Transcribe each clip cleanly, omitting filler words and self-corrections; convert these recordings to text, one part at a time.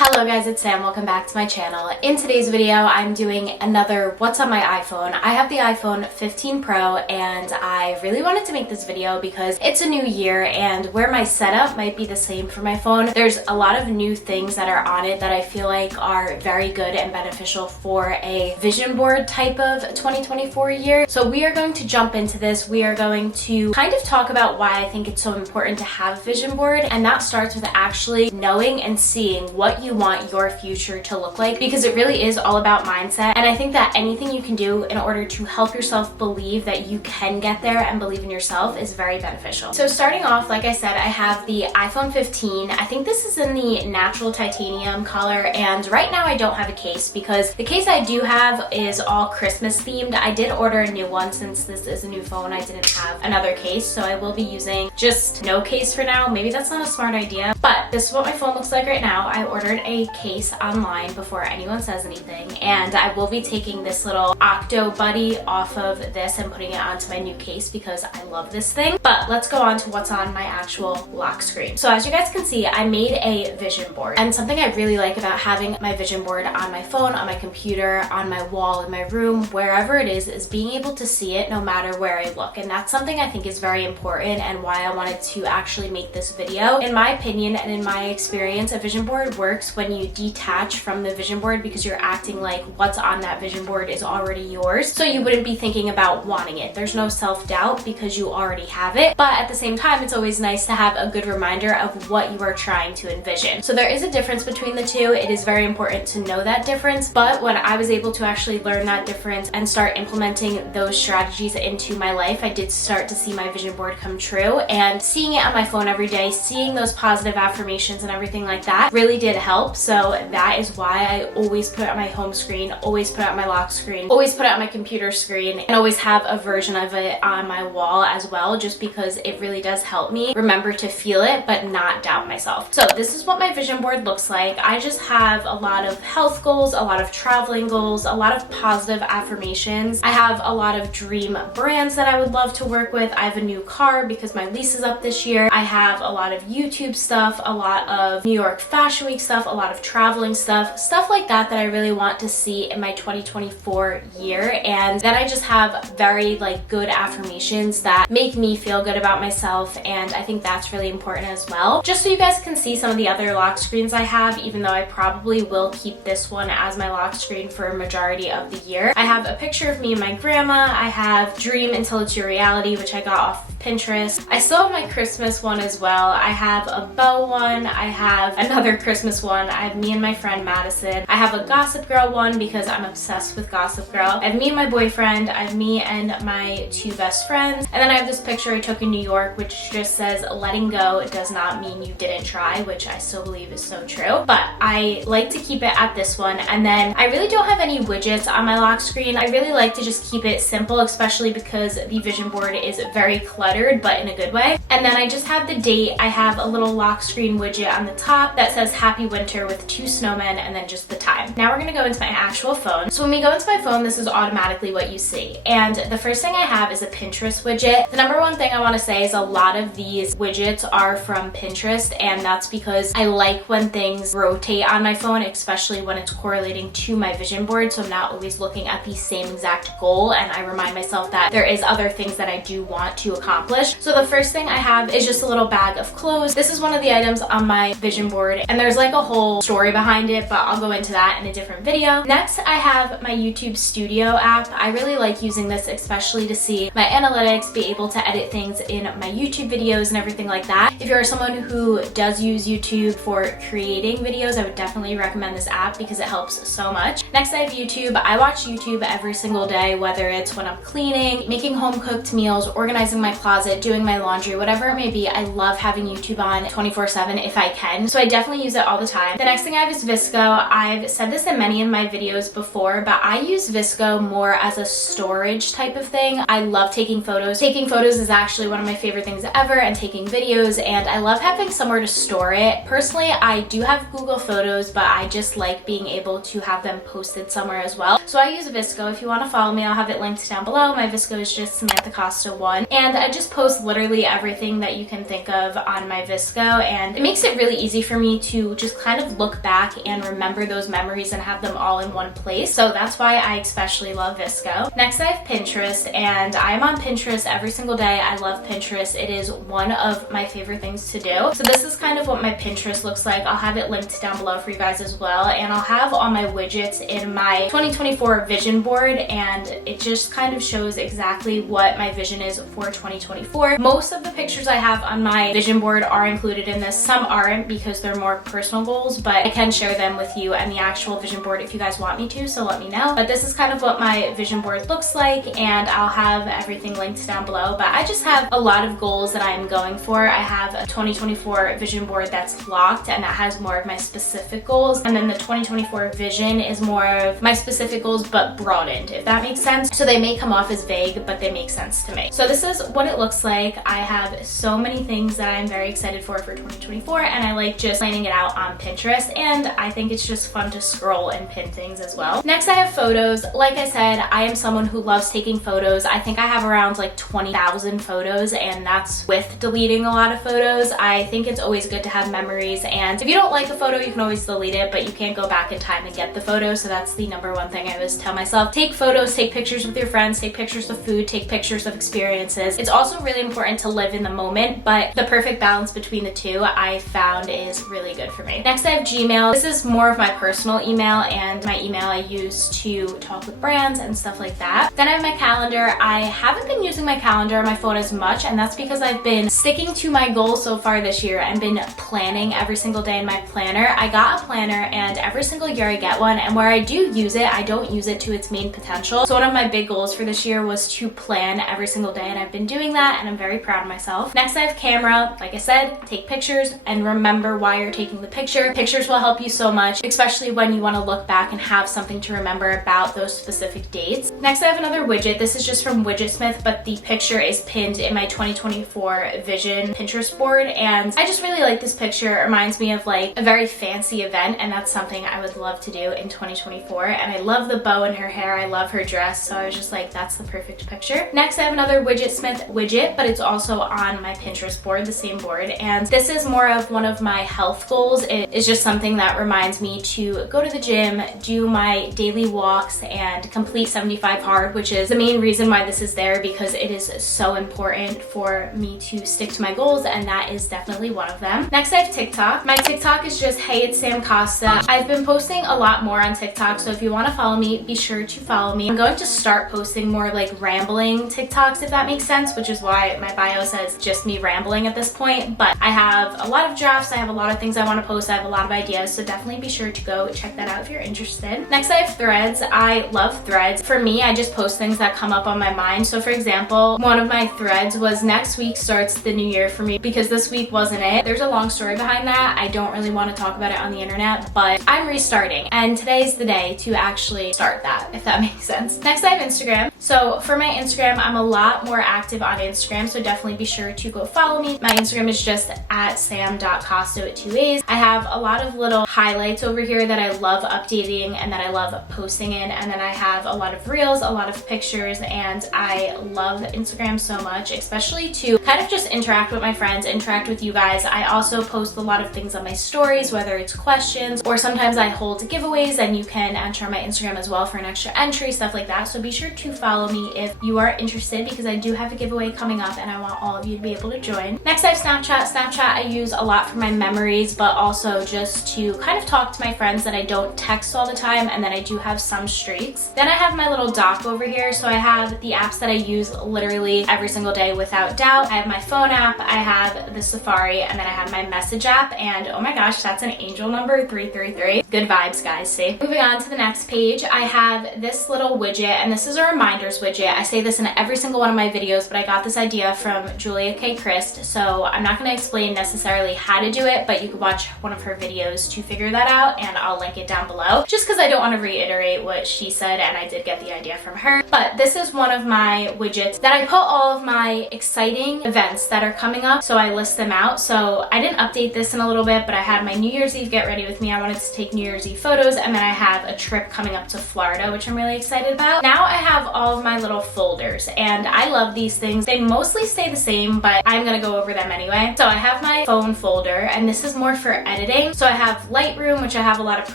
Hello guys, it's Sam. Welcome back to my channel. In today's video, I'm doing another what's on my iPhone. I have the iPhone 15 Pro and I really wanted to make this video because it's a new year and where my setup might be the same for my phone, there's a lot of new things that are on it that I feel like are very good and beneficial for a vision board type of 2024 year. So we are going to jump into this. We are going to kind of talk about why I think it's so important to have a vision board, and that starts with actually knowing and seeing what you want your future to look like, because it really is all about mindset. And I think that anything you can do in order to help yourself believe that you can get there and believe in yourself is very beneficial. So starting off, like I said, I have the iPhone 15. I think this is in the natural titanium color, and right now I don't have a case because the case I do have is all Christmas themed. I did order a new one since this is a new phone. I didn't have another case, so I will be using just no case for now. Maybe that's not a smart idea, but this is what my phone looks like right now. I ordered a case online before anyone says anything, and I will be taking this little Octo Buddy off of this and putting it onto my new case because I love this thing. But let's go on to what's on my actual lock screen. So as you guys can see, I made a vision board, and something I really like about having my vision board on my phone, on my computer, on my wall in my room, wherever it is being able to see it no matter where I look. And that's something I think is very important and why I wanted to actually make this video. In my opinion and in my experience, a vision board works when you detach from the vision board because you're acting like what's on that vision board is already yours. So you wouldn't be thinking about wanting it. There's no self-doubt because you already have it. But at the same time, it's always nice to have a good reminder of what you are trying to envision. So there is a difference between the two. It is very important to know that difference. But when I was able to actually learn that difference and start implementing those strategies into my life, I did start to see my vision board come true, and seeing it on my phone every day, seeing those positive affirmations and everything like that really did help. So that is why I always put it on my home screen, always put it on my lock screen, always put it on my computer screen, and always have a version of it on my wall as well, just because it really does help me remember to feel it but not doubt myself. So this is what my vision board looks like. I just have a lot of health goals, a lot of traveling goals, a lot of positive affirmations. I have a lot of dream brands that I would love to work with. I have a new car because my lease is up this year. I have a lot of YouTube stuff, a lot of New York Fashion Week stuff, a lot of traveling stuff like that I really want to see in my 2024 year. And then I just have very good affirmations that make me feel good about myself, and I think that's really important as well. Just so you guys can see some of the other lock screens I have, even though I probably will keep this one as my lock screen for a majority of the year. I have a picture of me and my grandma. I have Dream Until It's Your Reality, which I got off Pinterest. I still have my Christmas one as well. I have a bow one. I have another Christmas one. I have me and my friend Madison. I have a Gossip Girl one because I'm obsessed with Gossip Girl. I have me and my boyfriend. I have me and my two best friends. And then I have this picture I took in New York which just says, letting go does not mean you didn't try, which I still believe is so true. But I like to keep it at this one. And then I really don't have any widgets on my lock screen. I really like to just keep it simple, especially because the vision board is very cluttered, but in a good way. And then I just have the date. I have a little lock screen widget on the top that says Happy Winter with 2 snowmen and then just the time. Now we're gonna go into my actual phone. So when we go into my phone, this is automatically what you see. And the first thing I have is a Pinterest widget. The number one thing I wanna say is a lot of these widgets are from Pinterest, and that's because I like when things rotate on my phone, especially when it's correlating to my vision board, so I'm not always looking at the same exact goal, and I remind myself that there is other things that I do want to accomplish. So the first thing I have is just a little bag of clothes. This is one of the items on my vision board, and there's a whole story behind it, but I'll go into that in a different video. Next, I have my YouTube Studio app. I really like using this, especially to see my analytics, be able to edit things in my YouTube videos and everything like that. If you're someone who does use YouTube for creating videos, I would definitely recommend this app because it helps so much. Next, I have YouTube. I watch YouTube every single day, whether it's when I'm cleaning, making home cooked meals, organizing my closet, doing my laundry, whatever it may be. I love having YouTube on 24/7 if I can, so I definitely use it all the time. The next thing I have is VSCO. I've said this in many of my videos before, but I use VSCO more as a storage type of thing. I love taking photos. Taking photos is actually one of my favorite things ever, and taking videos, and I love having somewhere to store it. Personally, I do have Google Photos, but I just like being able to have them posted somewhere as well. So I use VSCO. If you want to follow me, I'll have it linked down below. My VSCO is just Samantha Costa 1, and I just post literally everything that you can think of on my VSCO, and it makes it really easy for me to just kind of look back and remember those memories and have them all in one place. So that's why I especially love VSCO. Next I have Pinterest, and I'm on Pinterest every single day. I love Pinterest. It is one of my favorite things to do. So this is kind of what my Pinterest looks like. I'll have it linked down below for you guys as well, and I'll have all my widgets in my 2024 vision board, and it just kind of shows exactly what my vision is for 2024. Most of the pictures I have on my vision board are included in this. Some aren't because they're more personal goals, but I can share them with you and the actual vision board if you guys want me to, so let me know. But this is kind of what my vision board looks like, and I'll have everything linked down below. But I just have a lot of goals that I'm going for. I have a 2024 vision board that's locked, and that has more of my specific goals, and then the 2024 vision is more of my specific goals but broadened, if that makes sense. So they may come off as vague, but they make sense to me. So this is what it looks like. I have so many things that I'm very excited for 2024, and I like just planning it out on Pinterest, and I think it's just fun to scroll and pin things as well. Next I have photos. Like I said, I am someone who loves taking photos. I think I have around like 20,000 photos, and that's with deleting a lot of photos. I think it's always good to have memories, and if you don't like a photo, you can always delete it, but you can't go back in time and get the photo. So that's the number one thing I always tell myself. Take photos, take pictures with your friends, take pictures of food, take pictures of experiences. It's also really important to live in the moment, but the perfect balance between the two I found is really good for me. Next I have Gmail. This is more of my personal email and my email I use to talk with brands and stuff like that. Then I have my calendar. I haven't been using my calendar on my phone as much, and that's because I've been sticking to my goals so far this year. I've been planning every single day in my planner. I got a planner, and every single year I get one, and where I do use it, I don't use it to its main potential. So one of my big goals for this year was to plan every single day, and I've been doing that, and I'm very proud of myself. Next I have camera. Like I said, take pictures and remember why you're taking the picture. Pictures will help you so much, especially when you want to look back and have something to remember about those specific dates. Next I have another widget. This is just from Widgetsmith, but the picture is pinned in my 2024 vision Pinterest board, and I just really like this picture. It reminds me of like a very fancy event, and that's something I would love to do in 2024. And I love the bow in her hair. I love her dress, so I was just like, that's the perfect picture. Next I have another Widgetsmith widget, but it's also on my Pinterest board, the same board, and this is more of one of my health goals. It is just something that reminds me to go to the gym, do my daily walks, and complete 75 hard, which is the main reason why this is there, because it is so important for me to stick to my goals, and that is definitely one of them. Next I have TikTok. My TikTok is just Hey It's Sam Costa. I've been posting a lot more on TikTok, so if you want to follow me, be sure to follow me. I'm going to start posting more like rambling TikToks, if that makes sense, which is why my bio says just me rambling at this point. But I have a lot of drafts, I have a lot of things I want to post, I have a lot of ideas, so definitely be sure to go check that out if you're interested. Next I have Threads. I love Threads. For me, I just post things that come up on my mind. So for example, one of my threads was next week starts the new year for me, because this week wasn't it. There's a long story behind that. I don't really want to talk about it on the internet, but I'm restarting, and today's the day to actually start that, if that makes sense. Next I have Instagram. So for my Instagram, I'm a lot more active on Instagram, so definitely be sure to go follow me. My Instagram is just at sam.costa with 2 A's. I have a lot of little highlights over here that I love updating and that I love posting in, and then I have a lot of reels, a lot of pictures, and I love Instagram so much, especially to kind of just interact with my friends, interact with you guys. I also post a lot of things on my stories, whether it's questions or sometimes I hold giveaways, and you can enter on my Instagram as well for an extra entry, stuff like that. So be sure to follow me if you are interested, because I do have a giveaway coming up and I want all of you to be able to join. Next I have Snapchat. Snapchat I use a lot for my memories, but also just to kind of talk to my friends that I don't text all the time, and then I do have some streaks. Then I have my little dock over here. So I have the apps that I use literally every single day without doubt. I have my phone app, I have the Safari, and then I have my message app, and oh my gosh, that's an angel number, 333. Good vibes, guys, see? Moving on to the next page, I have this little widget, and this is a reminders widget. I say this in every single one of my videos, but I got this idea from Julia K. Christ, so I'm not going to explain necessarily how to do it, but you can watch one of her videos to figure that out, and I'll link it down below, just because I don't want to reiterate what she said, and I did get the idea from her. But this is one of my widgets that I put all of my exciting events that are coming up, so I list them out. So I didn't update this in a little bit, but I had my New Year's Eve get ready with me. I wanted to take New Year's Eve photos, and then I have a trip coming up to to Florida, which I'm really excited about. Now I have all of my little folders, and I love these things. They mostly stay the same, but I'm gonna go over them anyway. So I have my phone folder, and this is more for editing. So I have Lightroom, which I have a lot of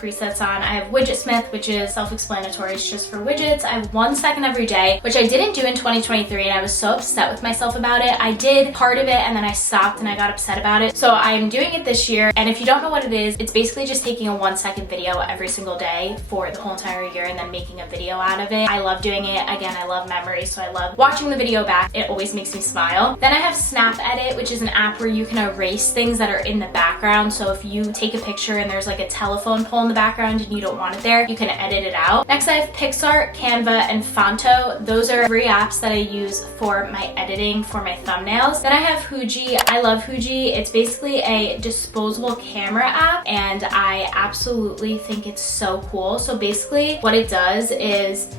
presets on. I have Widgetsmith, which is self-explanatory. It's just for widgets. I have 1 second every day, which I didn't do in 2023, and I was so upset with myself about it. I did part of it, and then I stopped, and I got upset about it. So I'm doing it this year, and if you don't know what it is, it's basically just taking a 1 second video every single day for the whole entire year and then making a video out of it. I love doing it. Again, I love memory, so I love watching the video back. It always makes me smile. Then I have Snap Edit, which is an app where you can erase things that are in the background. So if you take a picture and there's like a telephone pole in the background and you don't want it there, you can edit it out. Next, I have PixArt, Canva, and Fonto. Those are 3 apps that I use for my editing for my thumbnails. Then I have Huji. I love Huji. It's basically a disposable camera app, and I absolutely think it's so cool. So basically what it does is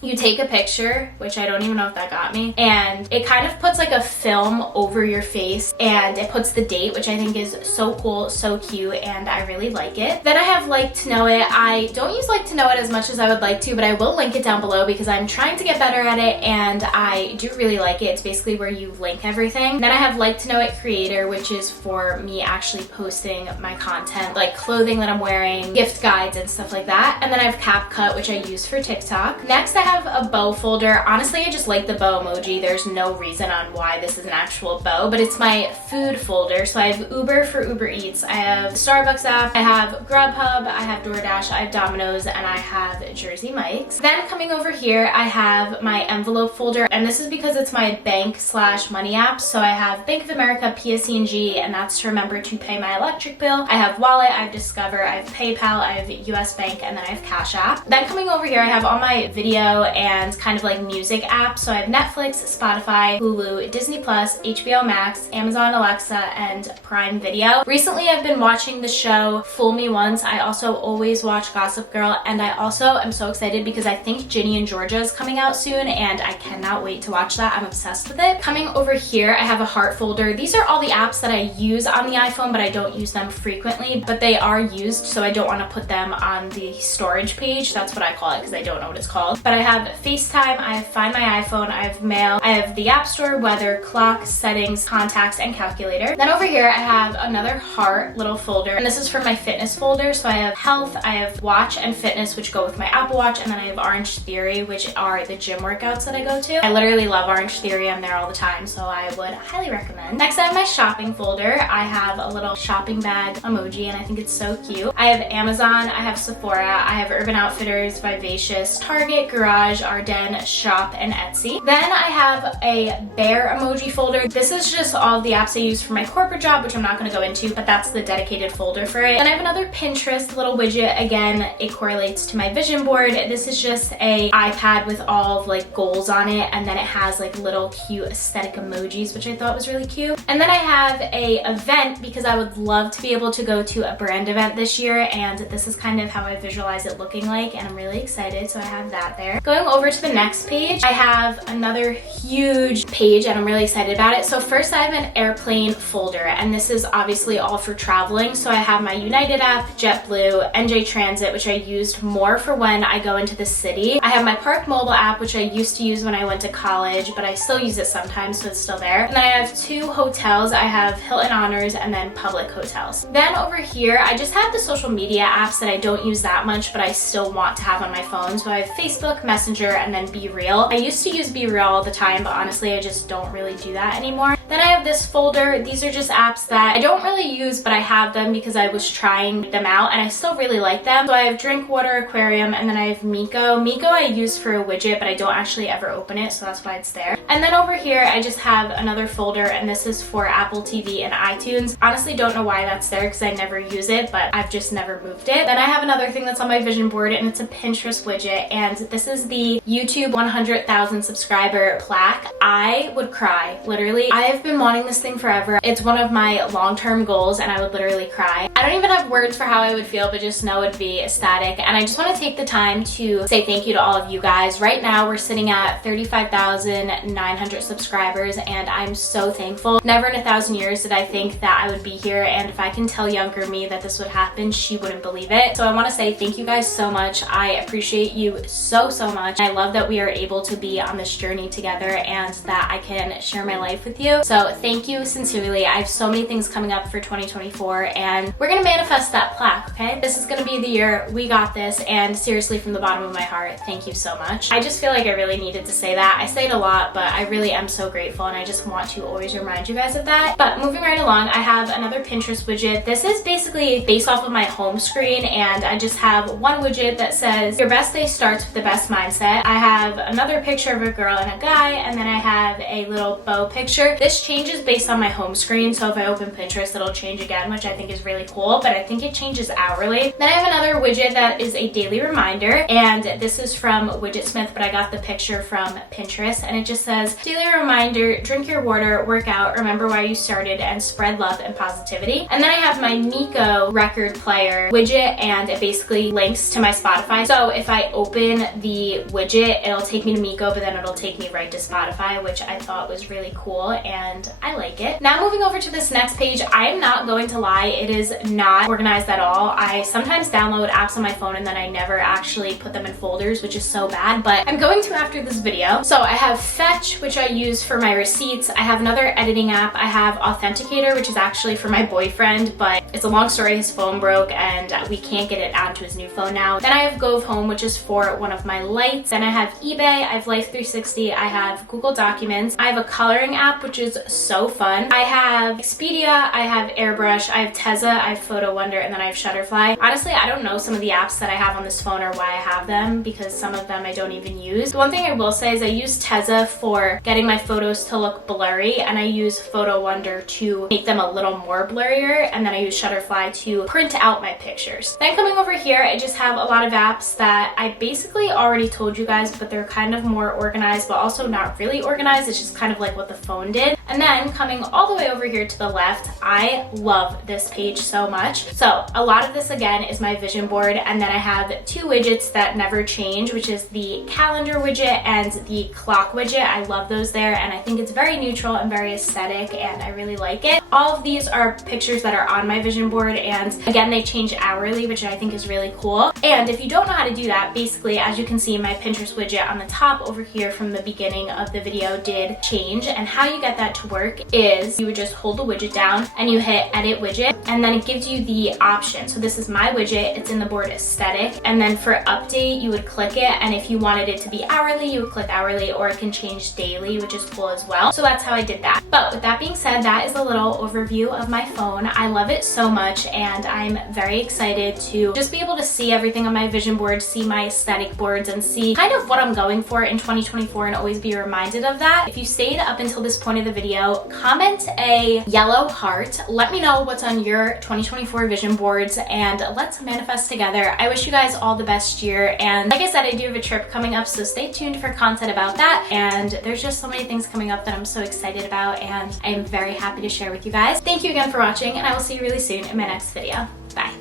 you take a picture, which I don't even know if that got me, and it kind of puts like a film over your face, and it puts the date, which I think is so cool, so cute, and I really like it. Then I have Like to Know It. I don't use Like to Know It as much as I would like to, but I will link it down below because I'm trying to get better at it, and I do really like it. It's basically where you link everything. Then I have Like to Know It Creator, which is for me actually posting my content, like clothing that I'm wearing, gift guides, and stuff like that. And then I have CapCut, which I use for TikTok. Next, I have a bow folder. Honestly, I just like the bow emoji. There's no reason on why this is an actual bow, but it's my food folder. So I have Uber for Uber Eats, I have the Starbucks app, I have Grubhub, I have DoorDash, I have Domino's, and I have Jersey Mike's. Then coming over here, I have my envelope folder, and this is because it's my bank/money app. So I have Bank of America, PSE&G, and that's to remember to pay my electric bill. I have Wallet, I have Discover, I have PayPal, I have US Bank, and then I have Cash App. Then coming over here, I have all my video and kind of like music apps. So I have Netflix, Spotify, Hulu, Disney Plus, HBO Max, Amazon Alexa, and Prime Video. Recently, I've been watching the show Fool Me Once. I also always watch Gossip Girl, and I also am so excited because I think Ginny and Georgia is coming out soon, and I cannot wait to watch that. I'm obsessed with it. Coming over here, I have a heart folder. These are all the apps that I use on the iPhone, but I don't use them frequently, but they are used, so I don't want to put them on the storage page. That's what I call it because I don't know what it's called. But I have FaceTime, I have Find My iPhone, I have Mail, I have the App Store, weather, clock, settings, contacts, and calculator. Then over here, I have another heart little folder, and this is for my fitness folder. So I have health, I have watch and fitness, which go with my Apple Watch, and then I have Orange Theory, which are the gym workouts that I go to. I literally love Orange Theory. I'm there all the time, so I would highly recommend. Next, I have my shopping folder. I have a little shopping bag emoji, and I think it's so cute. I have Amazon, I have Sephora, I have Urban Outfitters, Vivacious, Target, Garage, Ardennes, Shop, and Etsy. Then I have a bear emoji folder. This is just all of the apps I use for my corporate job, which I'm not going to go into, but that's the dedicated folder for it. Then I have another Pinterest little widget. Again, it correlates to my vision board. This is just a iPad with all of like goals on it, and then it has like little cute aesthetic emojis, which I thought was really cute. And then I have a event because I would love to be able to go to a brand event this year, and this is kind of how I visualize it looking like, and I'm really excited, so I have that there. Going over to the next page, I have another huge page, and I'm really excited about it. So first, I have an airplane folder, and this is obviously all for traveling. So I have my United app, JetBlue, NJ Transit, which I used more for when I go into the city. I have my Park Mobile app, which I used to use when I went to college, but I still use it sometimes, so it's still there. And then I have 2 hotels. I have Hilton Honors and then Public Hotels. Then over here, I just have the social media apps that I don't use that much, but I still want to have on my phone. So I have Facebook, Messenger, and then Be Real. I used to use Be Real all the time, but honestly, I just don't really do that anymore. Then I have this folder. These are just apps that I don't really use, but I have them because I was trying them out, and I still really like them. So I have Drinkwater, Aquarium, and then I have Miko. Miko I use for a widget, but I don't actually ever open it, so that's why it's there. And then over here, I just have another folder, and this is for Apple TV and iTunes. Honestly, don't know why that's there because I never use it, but I've just never moved it. Then I have another thing that's on my vision board, and it's a Pinterest widget, and this is the YouTube 100,000 subscriber plaque. I would cry. Literally, I have I've been wanting this thing forever. It's one of my long-term goals and I would literally cry. I don't even have words for how I would feel, but just know it'd be ecstatic. And I just want to take the time to say thank you to all of you guys. Right now we're sitting at 35,900 subscribers and I'm so thankful. Never in 1,000 years did I think that I would be here, and if I can tell younger me that this would happen, she wouldn't believe it. So I want to say thank you guys so much. I appreciate you so much. I love that we are able to be on this journey together and that I can share my life with you. So thank you sincerely. I have so many things coming up for 2024 and we're gonna manifest that plaque, okay? This is gonna be the year. We got this, and seriously, from the bottom of my heart, thank you so much. I just feel like I really needed to say that. I say it a lot, but I really am so grateful and I just want to always remind you guys of that. But moving right along, I have another Pinterest widget. This is basically based off of my home screen, and I just have one widget that says your best day starts with the best mindset. I have another picture of a girl and a guy, and then I have a little bow picture. This changes based on my home screen, so if I open Pinterest it'll change again, which I think is really cool, but I think it changes hourly. Then I have another widget that is a daily reminder, and this is from Widgetsmith, but I got the picture from Pinterest, and it just says daily reminder, drink your water, work out, remember why you started, and spread love and positivity. And then I have my Nico record player widget, and it basically links to my Spotify. So if I open the widget, it'll take me to Miko, but then it'll take me right to Spotify, which I thought was really cool and I like it. Now moving over to this next page, I am not going to lie, it is not organized at all. I sometimes download apps on my phone and then I never actually put them in folders, which is so bad, but I'm going to after this video. So I have Fetch, which I use for my receipts. I have another editing app. I have Authenticator, which is actually for my boyfriend, but it's a long story. His phone broke and we can't get it onto his new phone now. Then I have Gove Home, which is for one of my lights. Then I have eBay, I have Life 360, I have Google Documents, I have a coloring app, which is so fun. I have Expedia, I have Airbrush, I have Tezza, I have Photo Wonder, and then I have Shutterfly. Honestly, I don't know some of the apps that I have on this phone or why I have them, because some of them I don't even use. The one thing I will say is I use Tezza for getting my photos to look blurry, and I use Photo Wonder to make them a little more blurrier, and then I use Shutterfly to print out my pictures. Then coming over here, I just have a lot of apps that I basically already told you guys, but they're kind of more organized, but also not really organized. It's just kind of like what the phone did. And then coming all the way over here to the left, I love this page so much. So a lot of this again is my vision board, and then I have two widgets that never change, which is the calendar widget and the clock widget. I love those there, and I think it's very neutral and very aesthetic, and I really like it. All of these are pictures that are on my vision board, and again, they change hourly, which I think is really cool. And if you don't know how to do that, basically, as you can see, my Pinterest widget on the top over here from the beginning of the video did change, and how you get that to work is you would just hold the widget down and you hit edit widget, and then it gives you the option. So this is my widget, it's in the board aesthetic, and then for update you would click it, and if you wanted it to be hourly you would click hourly, or it can change daily, which is cool as well. So that's how I did that. But with that being said, that is a little overview of my phone. I love it so much and I'm very excited to just be able to see everything on my vision board, see my aesthetic boards, and see kind of what I'm going for in 2024 and always be reminded of that. If you stayed up until this point of the video, comment a yellow heart. Let me know what's on your 2024 vision boards and let's manifest together. I wish you guys all the best year, and like I said, I do have a trip coming up, so stay tuned for content about that. And there's just so many things coming up that I'm so excited about, and I am very happy to share with you guys. Thank you again for watching, and I will see you really soon in my next video. Bye.